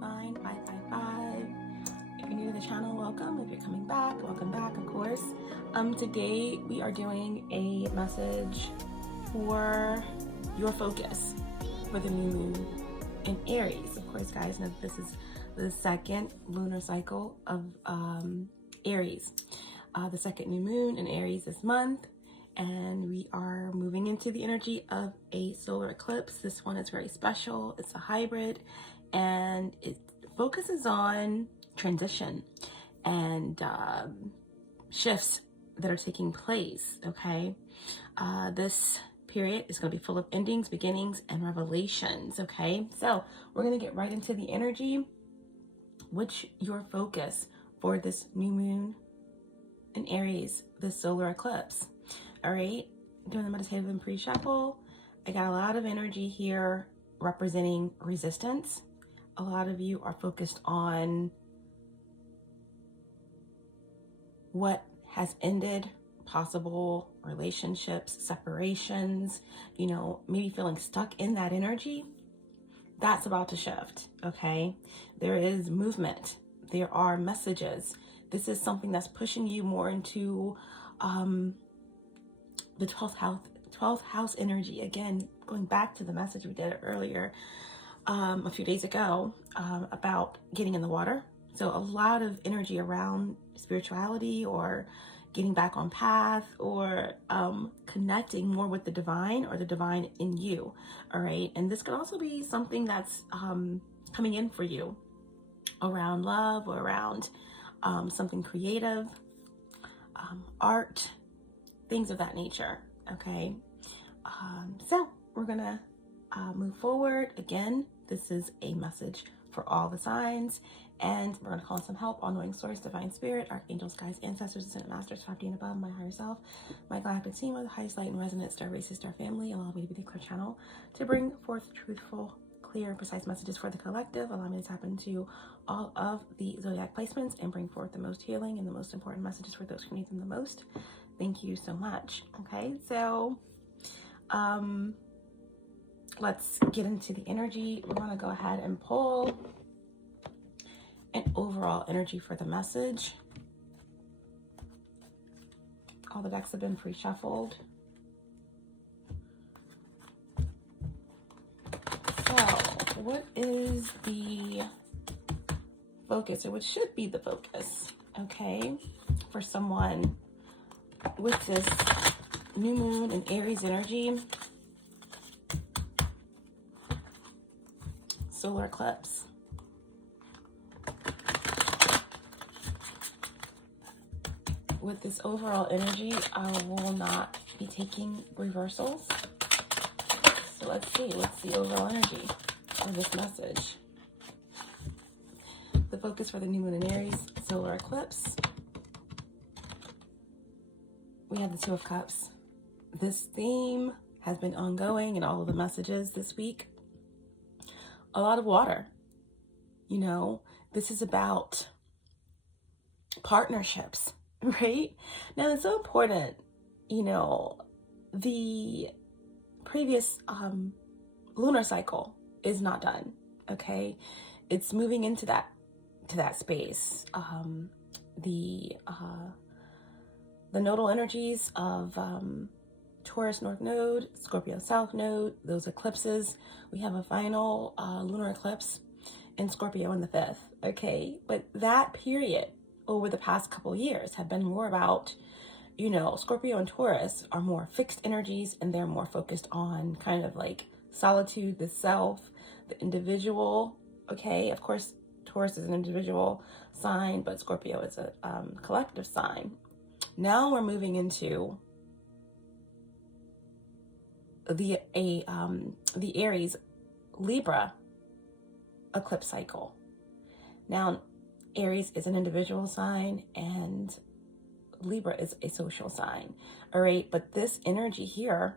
DecembersDivine 555. If you're new to the channel, welcome. If you're coming back, welcome back, of course. Today we are doing a message for your focus for the new moon in Aries. Of course, guys, know this is the second lunar cycle of Aries. The second new moon in Aries this month. And we are moving into the energy of a solar eclipse. This one is very special. It's a hybrid and it focuses on transition and shifts that are taking place, okay? This period is going to be full of endings, beginnings, and revelations, okay? So we're going to get right into the energy. What's your focus for this new moon in Aries, this solar eclipse? All right, doing the meditative and pre-shuffle. I got a lot of energy here representing resistance. A lot of you are focused on what has ended, possible relationships, separations, you know, maybe feeling stuck in that energy. That's about to shift, okay? There is movement. There are messages. This is something that's pushing you more into the 12th house energy. Again, going back to the message we did earlier a few days ago about getting in the water. So a lot of energy around spirituality or getting back on path or connecting more with the divine or the divine in you. All right. And this could also be something that's coming in for you around love or around something creative, art, things of that nature, okay? So we're gonna move forward. Again, this is a message for all the signs, and we're gonna call in some help, all-knowing source, divine spirit, archangels, guides, ancestors, ascended masters, 5D and above, my higher self, my galactic team with the highest light and resonance, star races, star family. Allow me to be the clear channel to bring forth truthful, clear, and precise messages for the collective. Allow me to tap into all of the zodiac placements and bring forth the most healing and the most important messages for those who need them the most. Thank you so much. Okay, so let's get into the energy. We're going to go ahead and pull an overall energy for the message. All the decks have been pre-shuffled. So what is the focus, or what should be the focus, okay, for someone with this new moon and Aries energy, solar eclipse? With this overall energy, I will not be taking reversals. So let's see, what's the overall energy for this message? The focus for the new moon in Aries, solar eclipse. We have the Two of Cups. This theme has been ongoing in all of the messages this week. A lot of water. You know, this is about partnerships, right? Now, it's so important, you know, the previous lunar cycle is not done, okay? It's moving into that space. The nodal energies of Taurus North Node, Scorpio South Node, those eclipses. We have a final lunar eclipse in Scorpio on the 5th, okay? But that period over the past couple years have been more about, you know, Scorpio and Taurus are more fixed energies, and they're more focused on kind of like solitude, the self, the individual, okay? Of course, Taurus is an individual sign, but Scorpio is a collective sign. Now we're moving into the Aries Libra eclipse cycle. Now, Aries is an individual sign and Libra is a social sign. All right, but this energy here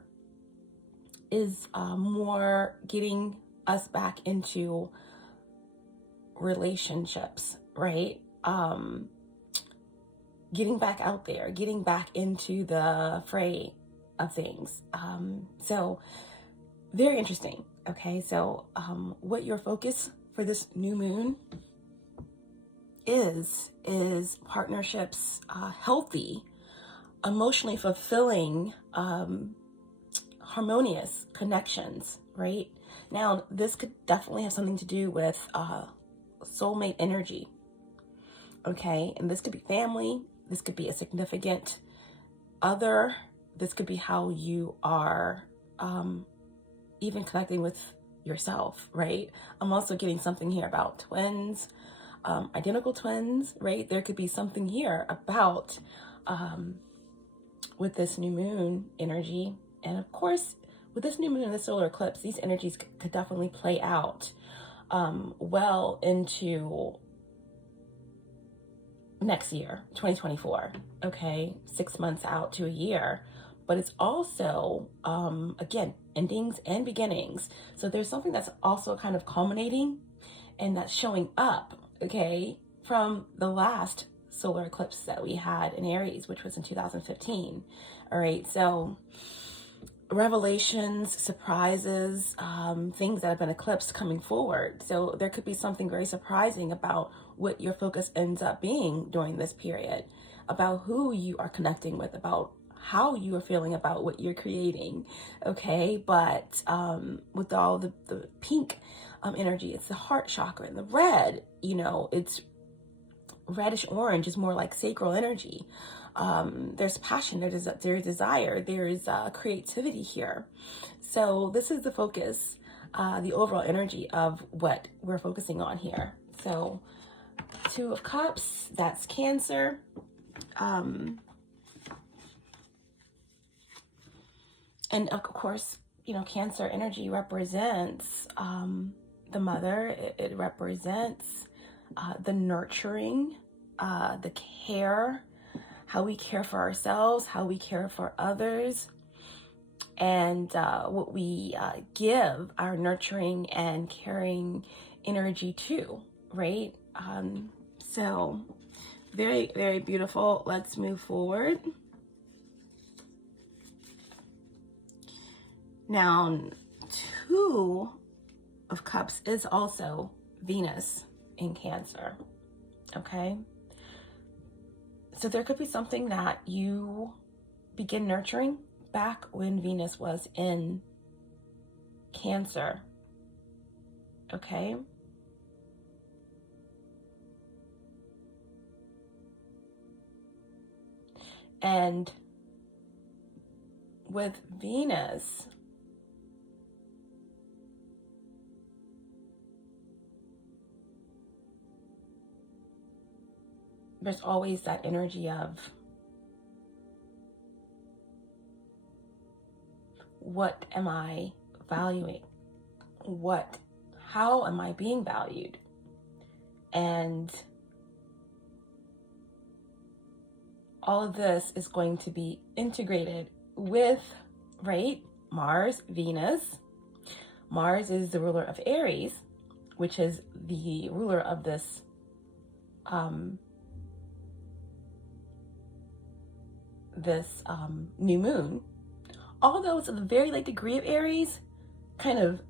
is more getting us back into relationships, right? Getting back out there, getting back into the fray of things. So very interesting. Okay, so what your focus for this new moon is partnerships, healthy, emotionally fulfilling, harmonious connections, right? Now, this could definitely have something to do with soulmate energy, okay? And this could be family, this could be a significant other, this could be how you are even connecting with yourself, right? I'm also getting something here about twins, identical twins, right? There could be something here about with this new moon energy. And of course, with this new moon and the solar eclipse, these energies could definitely play out well into next year, 2024, okay? 6 months out to a year. But it's also, again, endings and beginnings. So there's something that's also kind of culminating and that's showing up, okay, from the last solar eclipse that we had in Aries, which was in 2015. All right, so revelations, surprises, things that have been eclipsed coming forward. So there could be something very surprising about what your focus ends up being during this period, about who you are connecting with, about how you are feeling about what you're creating, okay? But with all the pink energy, it's the heart chakra, and the red, you know, it's reddish orange is more like sacral energy. There's passion, there's desire, there's creativity here. So this is the focus, the overall energy of what we're focusing on here. So 2 of Cups, that's Cancer. And of course, you know, Cancer energy represents the mother. It represents the nurturing, the care, how we care for ourselves, how we care for others, and what we give our nurturing and caring energy to, right? So very, very beautiful. Let's move forward. Now, 2 of Cups is also Venus in Cancer, okay? So there could be something that you begin nurturing back when Venus was in Cancer, okay? And with Venus, there's always that energy of what am I valuing? How am I being valued? And all of this is going to be integrated with, right, Mars, Venus. Mars is the ruler of Aries, which is the ruler of this new moon. Although it's a very late degree of Aries, kind of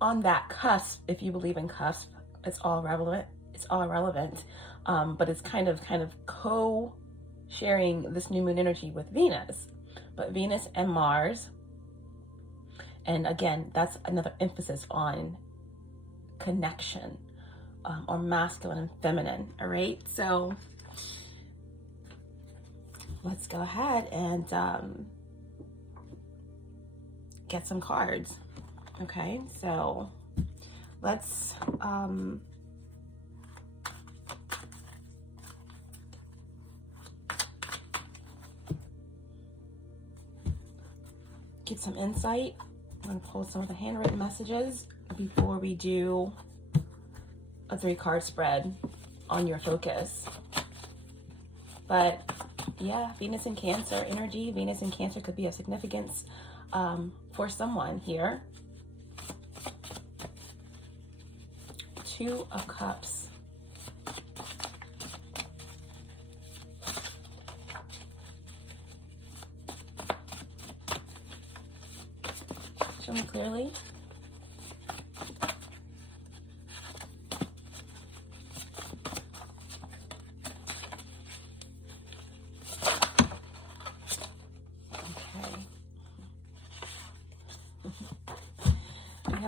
on that cusp, if you believe in cusp, it's all relevant. It's all relevant, but it's kind of co-sharing this new moon energy with Venus. But Venus and Mars, and again, that's another emphasis on connection, or masculine and feminine. All right, so let's go ahead and get some cards. Okay, so let's get some insight. I'm going to pull some of the handwritten messages before we do a 3-card spread on your focus. But yeah, Venus in Cancer energy. Venus in Cancer could be of significance for someone here. 2 of Cups. Show me clearly.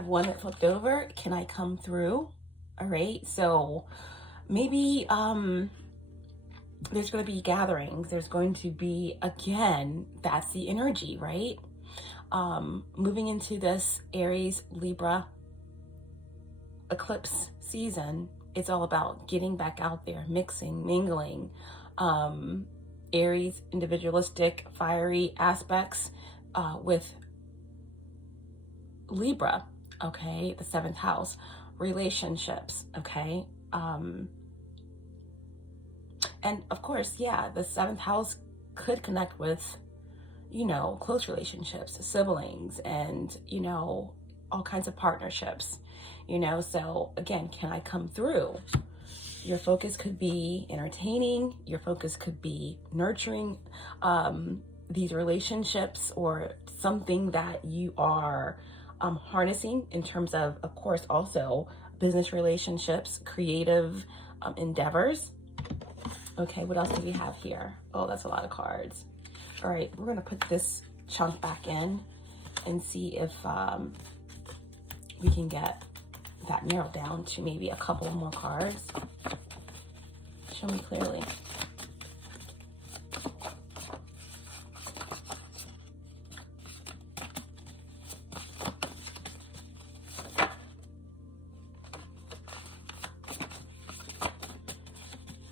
have one that flipped over. Can I come through? All right, so maybe there's going to be gatherings. There's going to be, again, that's the energy, right? Moving into this Aries, Libra, eclipse season, it's all about getting back out there, mixing, mingling. Aries, individualistic, fiery aspects with Libra, okay? The 7th house, relationships, okay? And of course, yeah, the 7th house could connect with, you know, close relationships, siblings, and, you know, all kinds of partnerships, you know. So again, can I come through? Your focus could be entertaining. Your focus could be nurturing these relationships, or something that you are harnessing in terms of course, also business relationships, creative endeavors. Okay, what else do we have here? Oh, that's a lot of cards. All right, we're gonna put this chunk back in and see if we can get that narrowed down to maybe a couple more cards. Show me clearly.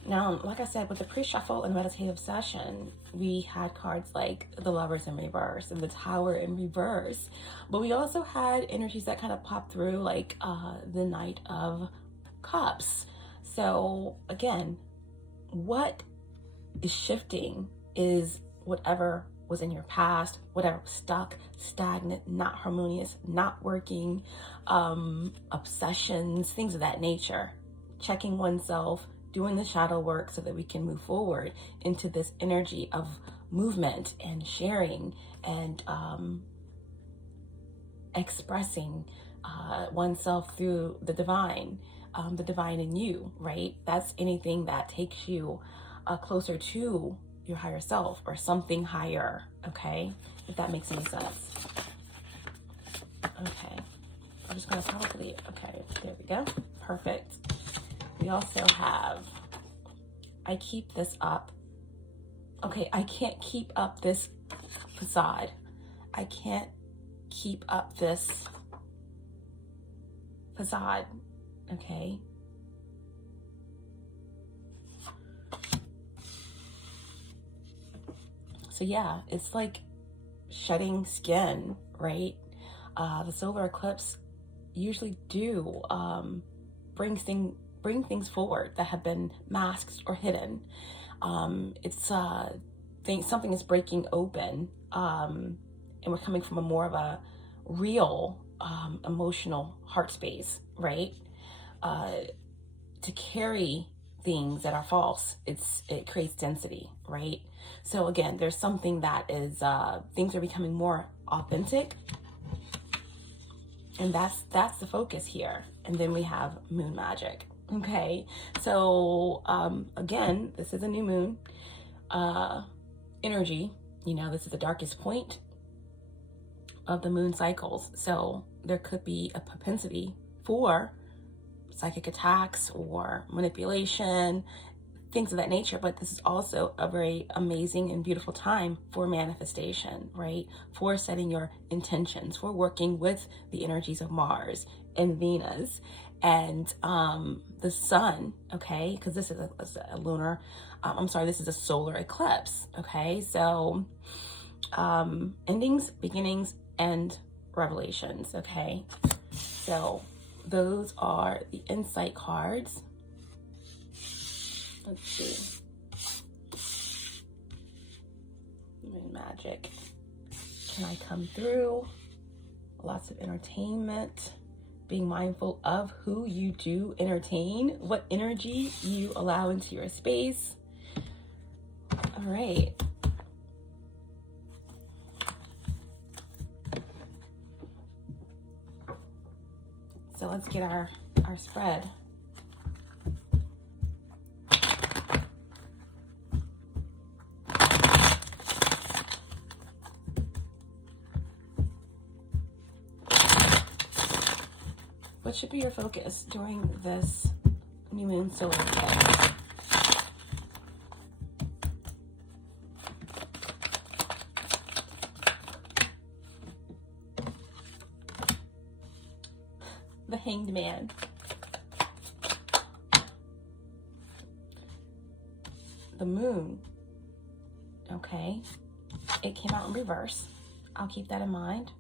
Now, like I said, with the pre-shuffle and meditative session, we had cards like the Lovers in reverse and the Tower in reverse, but we also had energies that kind of popped through, like the Knight of Cups. So again, what is shifting is whatever was in your past, whatever was stuck, stagnant, not harmonious, not working, obsessions, things of that nature. Checking oneself, doing the shadow work so that we can move forward into this energy of movement and sharing and expressing oneself through the divine in you, right? That's anything that takes you closer to your higher self or something higher, okay? If that makes any sense. Okay, I'm just gonna probably, okay, there we go, perfect. We also have, I keep this up. Okay, I can't keep up this facade. I can't keep up this facade, okay? So yeah, it's like shedding skin, right? The solar eclipse usually do bring things forward that have been masked or hidden. It's something is breaking open, and we're coming from a more of a real emotional heart space, right? To carry things that are false, it creates density, right? So again, there's something that is things are becoming more authentic, and that's the focus here. And then we have moon magic. Okay, so again, this is a new moon energy. You know, this is the darkest point of the moon cycles. So there could be a propensity for psychic attacks or manipulation, things of that nature. But this is also a very amazing and beautiful time for manifestation, right? For setting your intentions, for working with the energies of Mars and Venus and the sun, okay? Because this is a lunar, this is a solar eclipse, okay? So endings, beginnings, and revelations, okay? So those are the insight cards. Let's see. Moon magic. Can I come through? Lots of entertainment. Being mindful of who you do entertain, what energy you allow into your space. All right. So let's get our spread. what should be your focus during this new moon solar eclipse? The Hanged Man. The moon. Okay. It came out in reverse. I'll keep that in mind.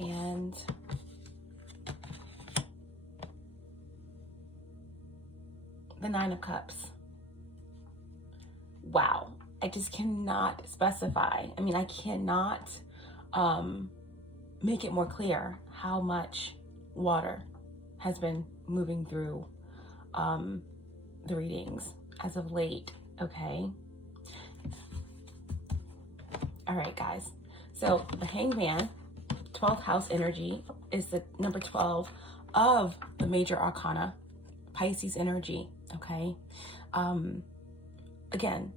And the Nine of Cups. Wow. I just cannot specify. I mean, I cannot make it more clear how much water has been moving through the readings as of late. Okay. All right, guys. So the Hanged Man, 12th house energy, is the number 12 of the major arcana, Pisces energy. Okay. Again,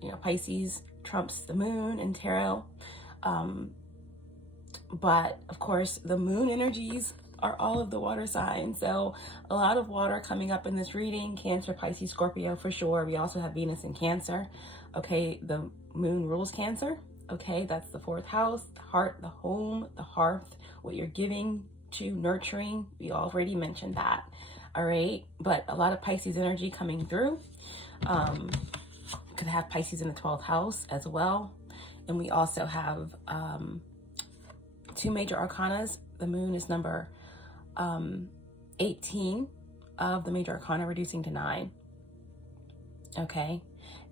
you know, Pisces trumps the moon in tarot. But of course, the moon energies are all of the water signs. So a lot of water coming up in this reading. Cancer, Pisces, Scorpio for sure. We also have Venus in Cancer. Okay, the moon rules Cancer. Okay, that's the 4th house, the heart, the home, the hearth, what you're giving to, nurturing. We already mentioned that. All right, but a lot of Pisces energy coming through. Could have Pisces in the 12th house as well. And we also have 2 major arcanas. The moon is number 18 of the major arcana, reducing to 9. Okay.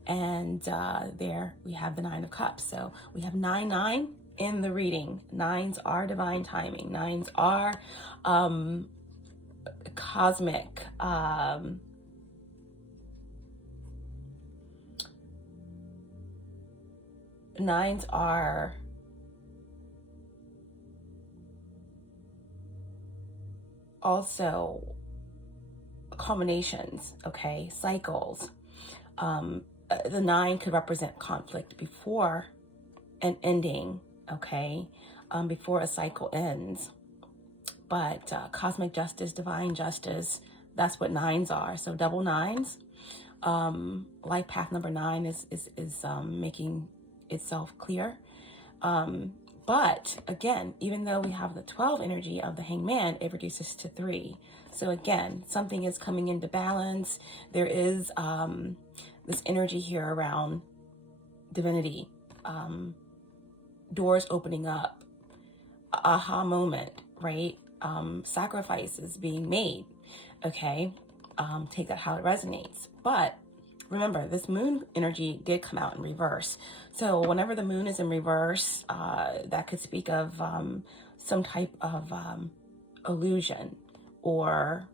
And there we have the 9 of Cups. So we have 9-9 in the reading. 9s are divine timing. 9s are cosmic. 9s are also culminations, okay, cycles. The 9 could represent conflict before an ending, okay, before a cycle ends. But cosmic justice, divine justice, that's what 9s are. So double 9s. Life path number 9 is making itself clear. But again, even though we have the 12 energy of the Hanged Man, it reduces to 3. So again, something is coming into balance. There is this energy here around divinity, doors opening up, aha moment, right? Sacrifices being made, okay? Take that how it resonates. But remember, this moon energy did come out in reverse. So whenever the moon is in reverse, that could speak of some type of illusion or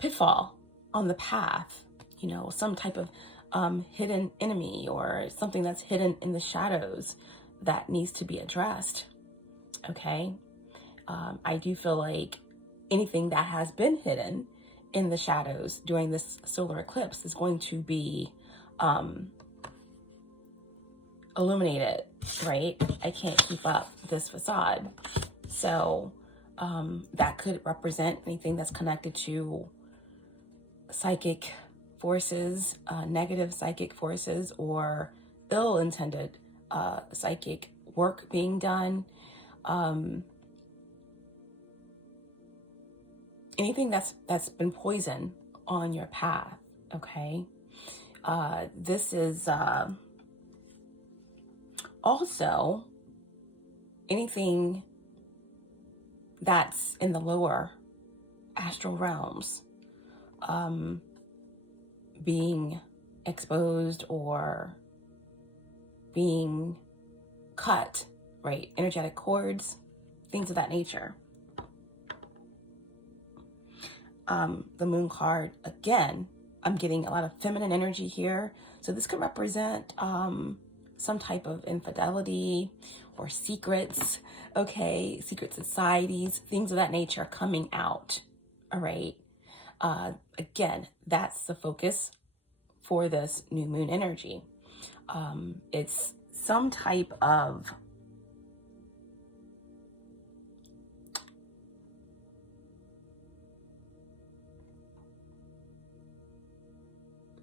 pitfall on the path, you know, some type of hidden enemy or something that's hidden in the shadows that needs to be addressed. Okay. I do feel like anything that has been hidden in the shadows during this solar eclipse is going to be illuminated, right? I can't keep up this facade. So that could represent anything that's connected to psychic forces, negative psychic forces, or ill-intended psychic work being done. Anything that's been poison on your path, okay? This is also anything that's in the lower astral realms being exposed or being cut, right? Energetic cords, things of that nature. The moon card, again, I'm getting a lot of feminine energy here. So this could represent some type of infidelity or secrets, okay? Secret societies, things of that nature coming out, all right? Again, that's the focus for this new moon energy. It's some type of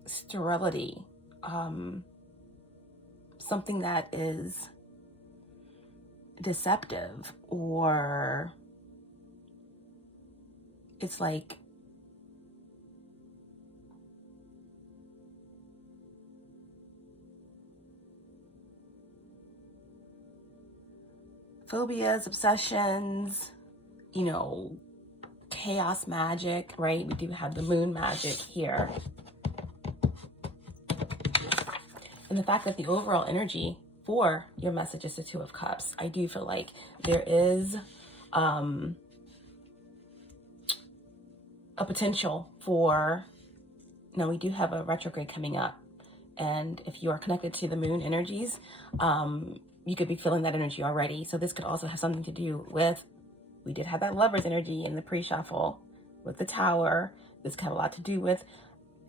sterility, something that is deceptive, or it's like phobias, obsessions, you know, chaos magic, right? We do have the moon magic here. And the fact that the overall energy for your message is the Two of Cups, I do feel like there is a potential for, now we do have a retrograde coming up. And if you are connected to the moon energies, you could be feeling that energy already. So this could also have something to do with, we did have that Lover's energy in the pre-shuffle with the Tower. This could have a lot to do with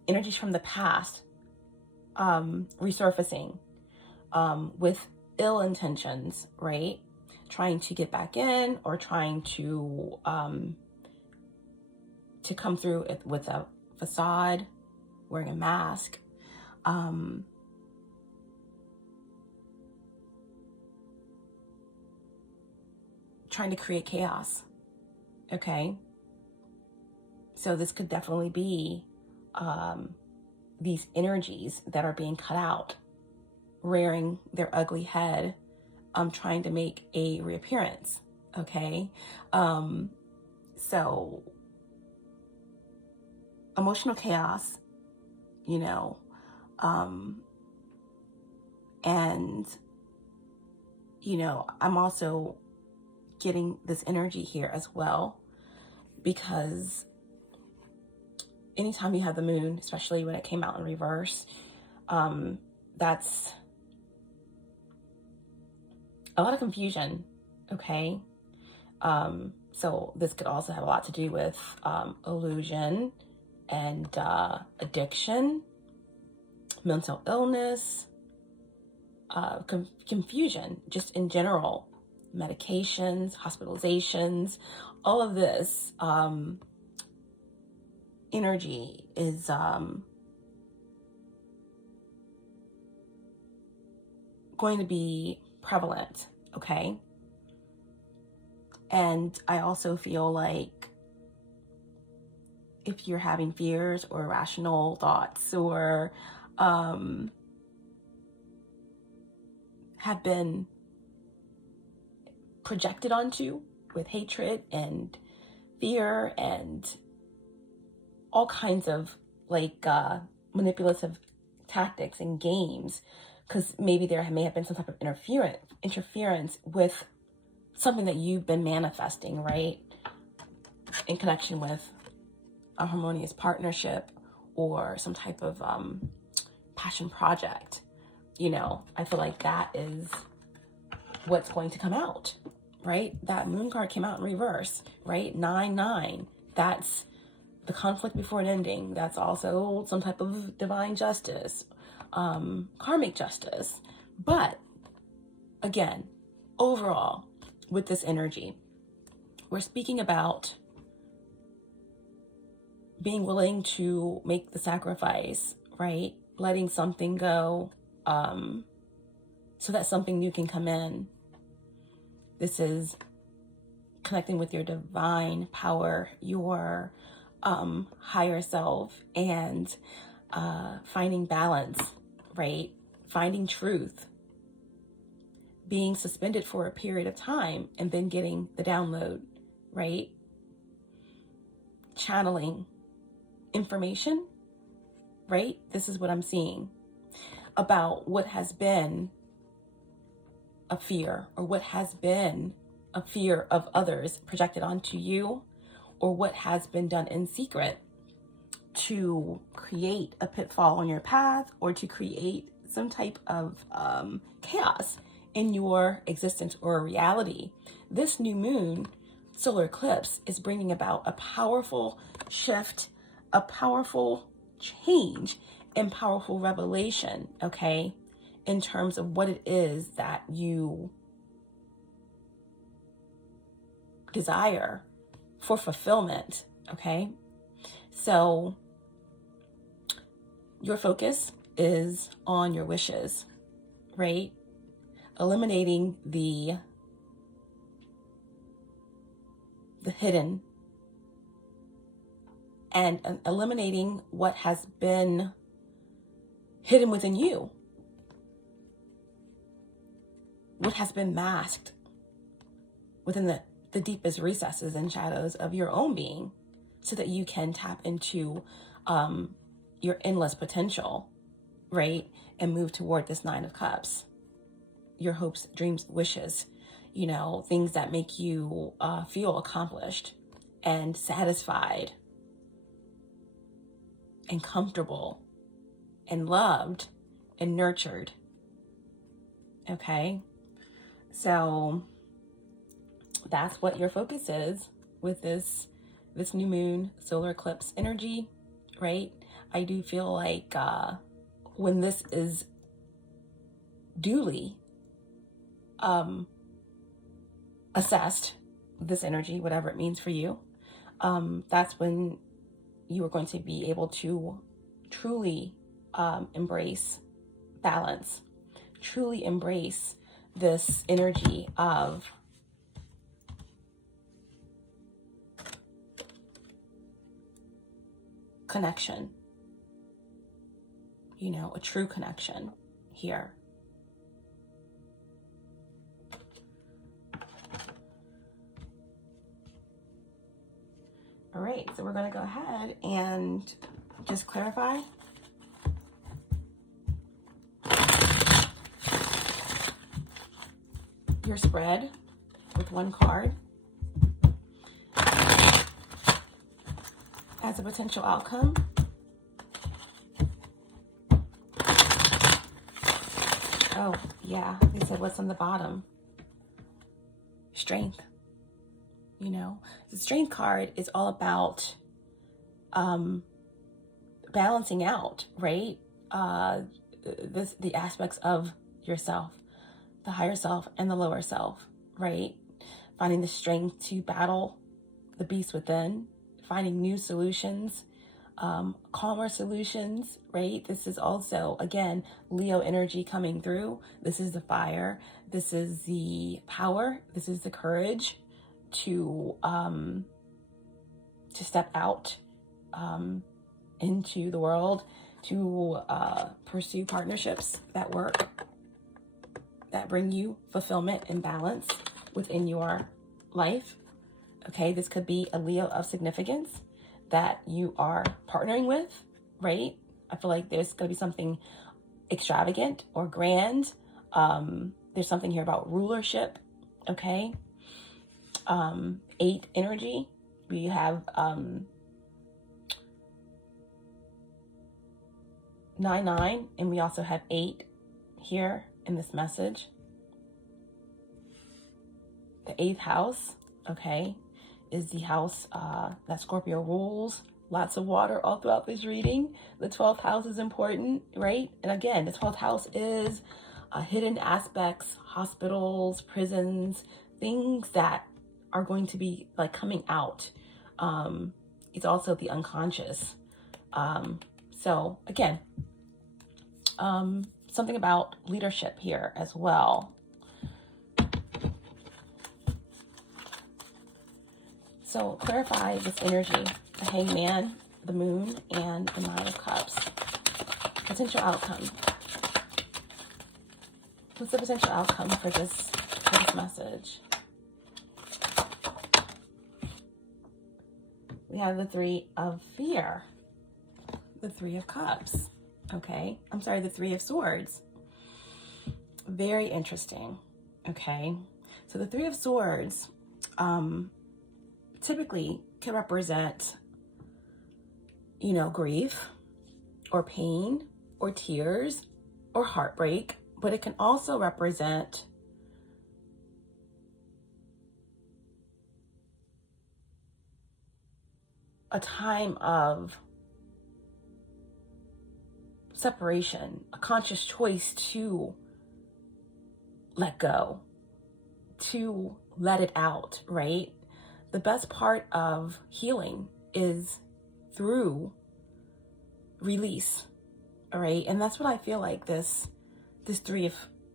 energies from the past resurfacing with ill intentions, right? Trying to get back in, or trying to come through it with a facade, wearing a mask. Trying to create chaos. Okay. So this could definitely be these energies that are being cut out, rearing their ugly head, trying to make a reappearance. Okay. So emotional chaos, you know, and, you know, I'm also getting this energy here as well, because anytime you have the moon, especially when it came out in reverse, that's a lot of confusion. Okay. So this could also have a lot to do with illusion and addiction, mental illness, confusion just in general, medications, hospitalizations, all of this energy is going to be prevalent, okay? And I also feel like if you're having fears or irrational thoughts, or have been projected onto with hatred and fear and all kinds of like manipulative tactics and games, because maybe there may have been some type of interference with something that you've been manifesting, right? In connection with a harmonious partnership or some type of passion project. You know, I feel like that is what's going to come out, right? That moon card came out in reverse, right? 9-9. That's the conflict before an ending. That's also some type of divine justice, karmic justice. But again, overall, with this energy, we're speaking about being willing to make the sacrifice, right? Letting something go, so that something new can come in. This is connecting with your divine power, your higher self, and finding balance, right? Finding truth, being suspended for a period of time and then getting the download, right? Channeling information, right? This is what I'm seeing about what has been a fear, or what has been a fear of others projected onto you, or what has been done in secret to create a pitfall on your path, or to create some type of chaos in your existence or reality. This new moon solar eclipse is bringing about a powerful shift, a powerful change and powerful revelation, okay, in terms of what it is that you desire for fulfillment, okay? So your focus is on your wishes, right? Eliminating the hidden and eliminating what has been hidden within you, what has been masked within the deepest recesses and shadows of your own being, so that you can tap into your endless potential, right? And move toward this Nine of Cups, your hopes, dreams, wishes, you know, things that make you feel accomplished and satisfied and comfortable and loved and nurtured, okay? So that's what your focus is with this new moon solar eclipse energy, right? I do feel like when this is duly assessed, this energy, whatever it means for you, that's when you are going to be able to truly embrace balance, truly embrace this energy of connection, you know, a true connection here. All right, so we're going to go ahead and just clarify. Your spread with one card as a potential outcome. Oh, yeah, they said what's on the bottom? Strength. You know, the strength card is all about balancing out, right? The aspects of yourself, the higher self and the lower self, right? Finding the strength to battle the beast within, finding new solutions, calmer solutions, right? This is also, again, Leo energy coming through. This is the fire. This is the power. This is the courage to step out into the world, to pursue partnerships that work, that bring you fulfillment and balance within your life. Okay, this could be a Leo of significance that you are partnering with, right? I feel like there's going to be something extravagant or grand. There's something here about rulership, okay? 8 energy. We have 9, and we also have 8 here in this message. The 8th house, okay, is the house that Scorpio rules. Lots of water all throughout this reading. The 12th house is important, right? And again, the 12th house is hidden aspects, hospitals, prisons, things that are going to be like coming out. It's also the unconscious. So again, something about leadership here as well. So clarify this energy, the Hangman, the Moon, and the Nine of Cups. Potential outcome. What's the potential outcome for this message? We have the 3 of fear, the 3 of Cups, okay? I'm sorry, the 3 of Swords. Very interesting, okay? So the 3 of Swords typically can represent, you know, grief or pain or tears or heartbreak, but it can also represent a time of separation, a conscious choice to let go, to let it out, right? The best part of healing is through release, all right? And that's what I feel like this Three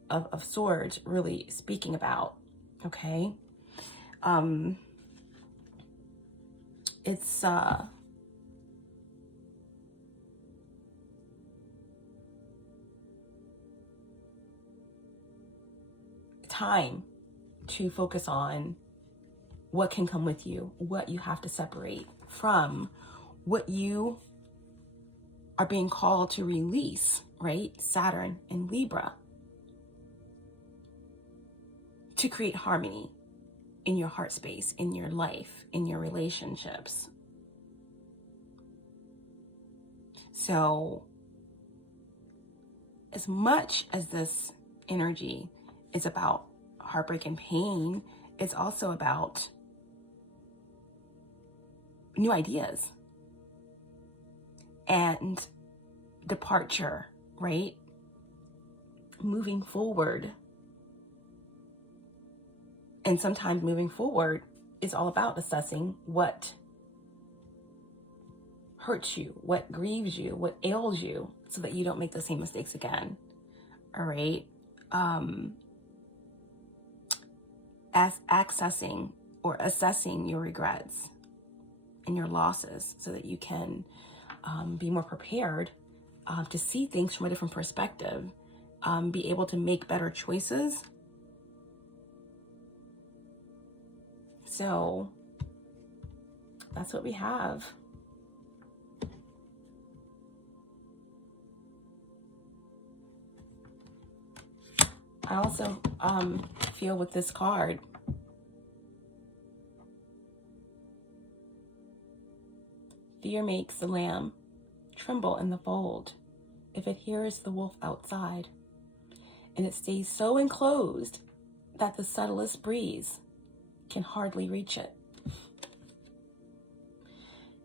of Swords really speaking about, okay? It's time to focus on what can come with you, what you have to separate from, what you are being called to release, right? Saturn and Libra, to create harmony in your heart space, in your life, in your relationships. So as much as this energy is about heartbreak and pain, it's also about new ideas and departure, right? Moving forward. And sometimes moving forward is all about assessing what hurts you, what grieves you, what ails you, so that you don't make the same mistakes again. All right. As accessing or assessing your regrets and your losses, so that you can be more prepared to see things from a different perspective, be able to make better choices. So that's what we have. I also feel with this card, fear makes the lamb tremble in the fold if it hears the wolf outside, and it stays so enclosed that the subtlest breeze can hardly reach it.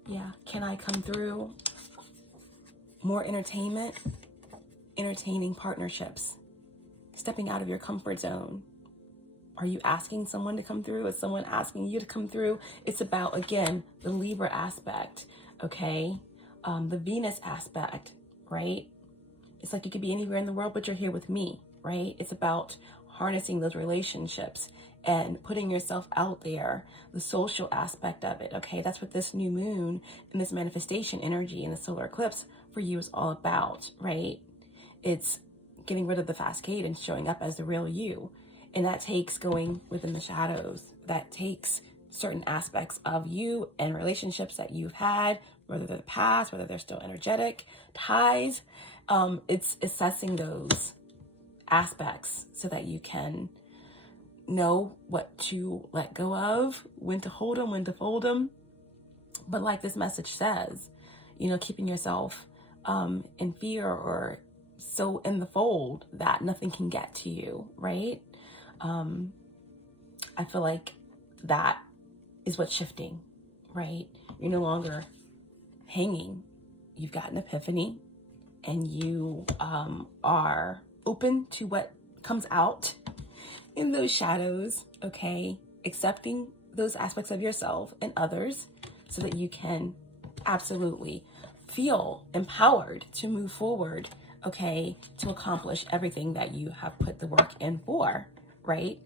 Yeah, can I come through? More entertainment, entertaining partnerships, stepping out of your comfort zone. Are you asking someone to come through? Is someone asking you to come through? It's about, again, the Libra aspect, okay? The Venus aspect, right? It's like you could be anywhere in the world, but you're here with me, right? It's about harnessing those relationships and putting yourself out there, the social aspect of it, okay? That's what this new moon and this manifestation energy and the solar eclipse for you is all about, right? It's getting rid of the facade and showing up as the real you. And that takes going within the shadows. That takes certain aspects of you and relationships that you've had, whether they're the past, whether they're still energetic ties. It's assessing those aspects so that you can know what to let go of, when to hold them, when to fold them. But like this message says, you know, keeping yourself in fear or so in the fold that nothing can get to you, right? I feel like that is what's shifting, right? You're no longer hanging. You've got an epiphany, and you are open to what comes out in those shadows, okay? Accepting those aspects of yourself and others so that you can absolutely feel empowered to move forward, okay? To accomplish everything that you have put the work in for, right?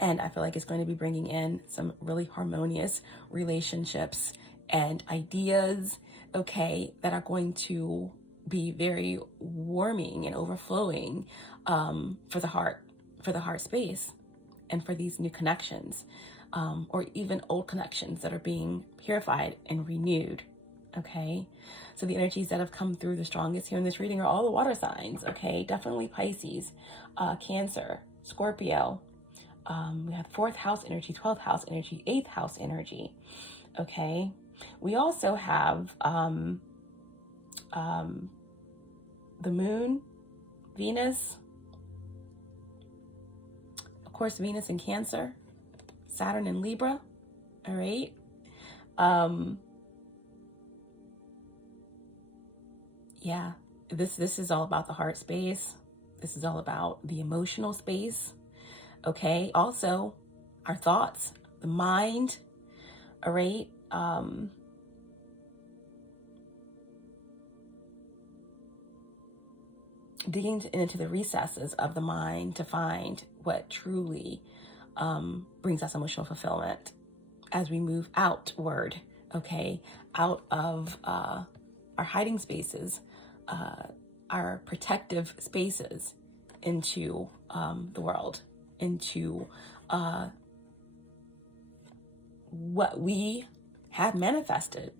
And I feel like it's going to be bringing in some really harmonious relationships and ideas, okay, that are going to be very warming and overflowing for the heart space, and for these new connections, or even old connections that are being purified and renewed, okay? So the energies that have come through the strongest here in this reading are all the water signs, okay? Definitely Pisces, Cancer, Scorpio. We have 4th house energy, 12th house energy, 8th house energy, okay? We also have the moon, Venus, of course, Venus in Cancer, Saturn in Libra, all right? Yeah, this is all about the heart space. This is all about the emotional space. Okay. Also, our thoughts, the mind. All right. Digging into the recesses of the mind to find what truly brings us emotional fulfillment as we move outward, okay, out of our hiding spaces, our protective spaces, into the world, into what we have manifested,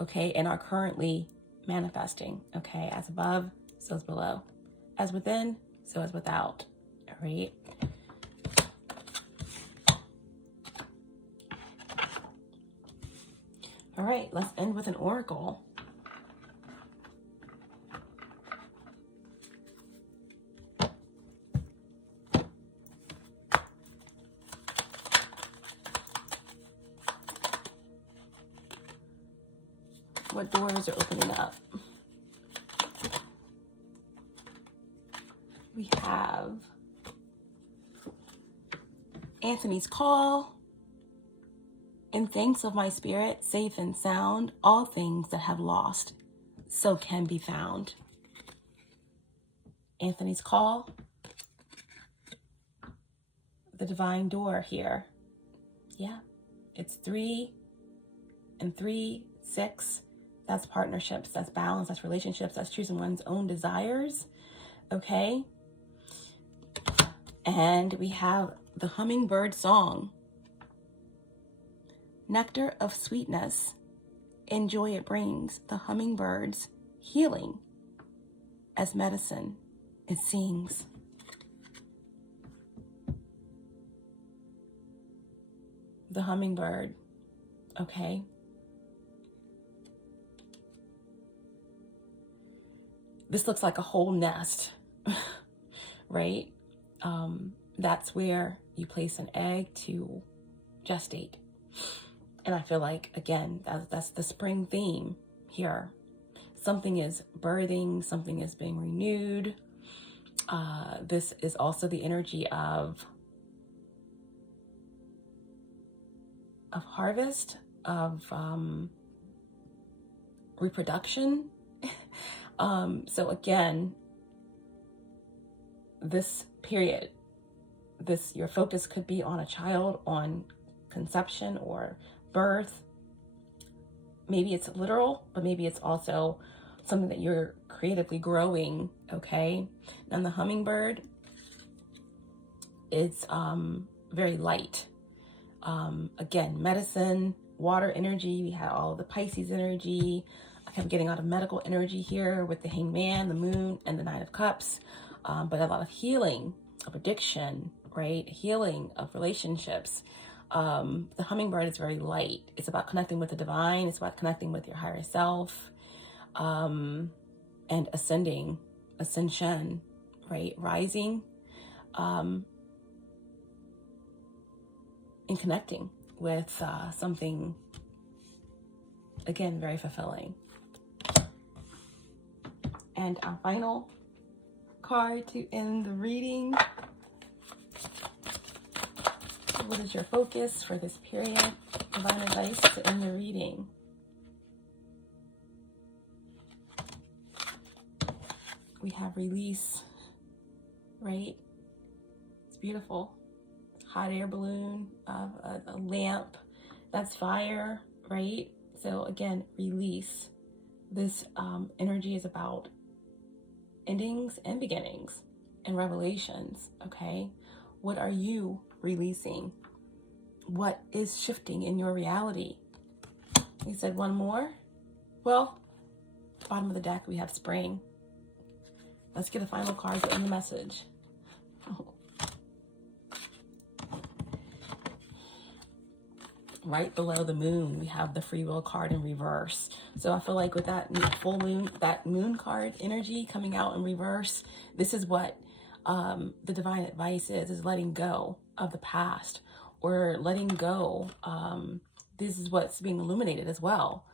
okay, and are currently manifesting, okay, as above, so as below, as within, so as without, all right? All right, let's end with an oracle. What doors are opening up? We have Anthony's call. In thanks of my spirit, safe and sound, all things that have lost, so can be found. Anthony's call. The divine door here. Yeah, it's 3 and 3, 6. That's partnerships, that's balance, that's relationships, that's choosing one's own desires. Okay. And we have the hummingbird song. Nectar of sweetness and joy it brings, the hummingbird's healing. As medicine, it sings. The hummingbird, okay? This looks like a whole nest, right? That's where you place an egg to gestate. And I feel like, again, that's the spring theme here. Something is birthing, something is being renewed. This is also the energy of harvest, of reproduction. So again, this period, your focus could be on a child, on conception or birth. Maybe it's literal, but maybe it's also something that you're creatively growing, okay? And the hummingbird, it's very light. Again, medicine, water energy. We had all of the Pisces energy. I kept getting out of medical energy here with the hangman, the moon, and the Nine of Cups. But a lot of healing of addiction, right? Healing of relationships. The hummingbird is very light. It's about connecting with the divine. It's about connecting with your higher self, and ascension, right? Rising, and connecting with something, again, very fulfilling. And our final card to end the reading. What is your focus for this period? Divine advice to end the reading. We have release, right? It's beautiful. Hot air balloon, a lamp, that's fire, right? So again, release. This energy is about endings and beginnings and revelations, okay? What are you releasing? What is shifting in your reality? We said one more. Well, bottom of the deck, we have spring. Let's get a final card to end the message. Right below the moon, we have the free will card in reverse. So I feel like with that full moon, that moon card energy coming out in reverse, this is what the divine advice is letting go of the past, or letting go. This is what's being illuminated as well.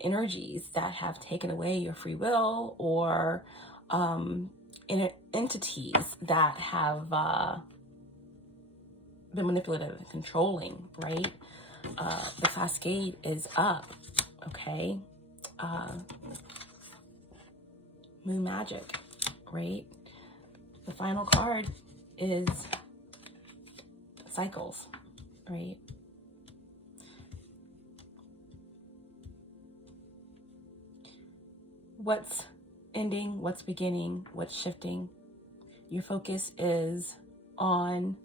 energies that have taken away your free will, or entities that have been manipulative and controlling, right? The cascade is up, okay? Moon magic, right? The final card is cycles, right? What's ending, what's beginning, what's shifting. Your focus is on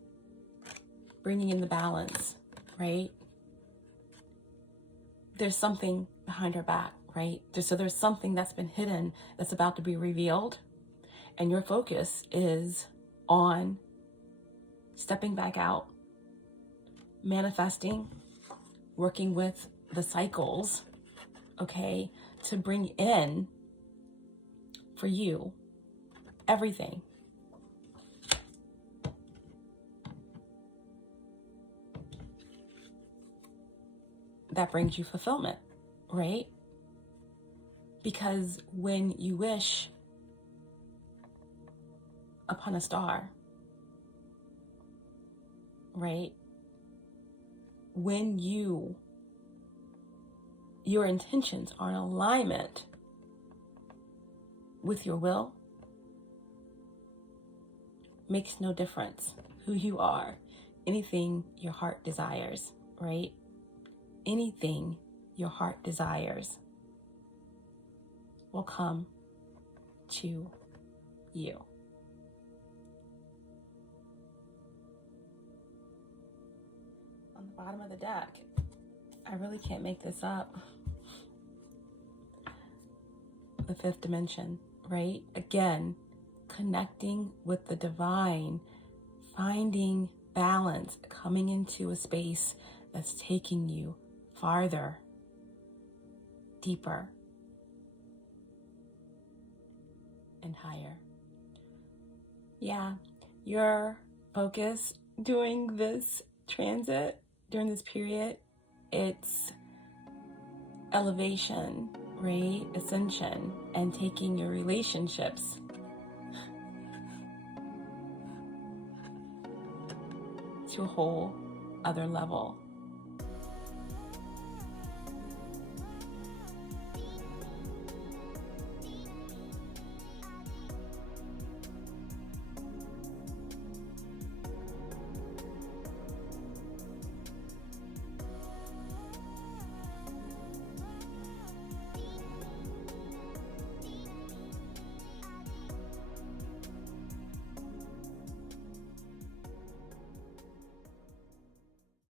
bringing in the balance, right? There's something behind our back, right? So there's something that's been hidden that's about to be revealed. And your focus is on stepping back out, manifesting, working with the cycles, okay, to bring in for you everything that brings you fulfillment, right? Because when you wish upon a star, right? When your intentions are in alignment with your will, makes no difference who you are. Anything your heart desires, right? Anything your heart desires will come to you. On the bottom of the deck, I really can't make this up. The fifth dimension, right? Again, connecting with the divine, finding balance, coming into a space that's taking you farther, deeper, and higher. Yeah, your focus during this transit, during this period, it's elevation, right? Ascension, and taking your relationships to a whole other level.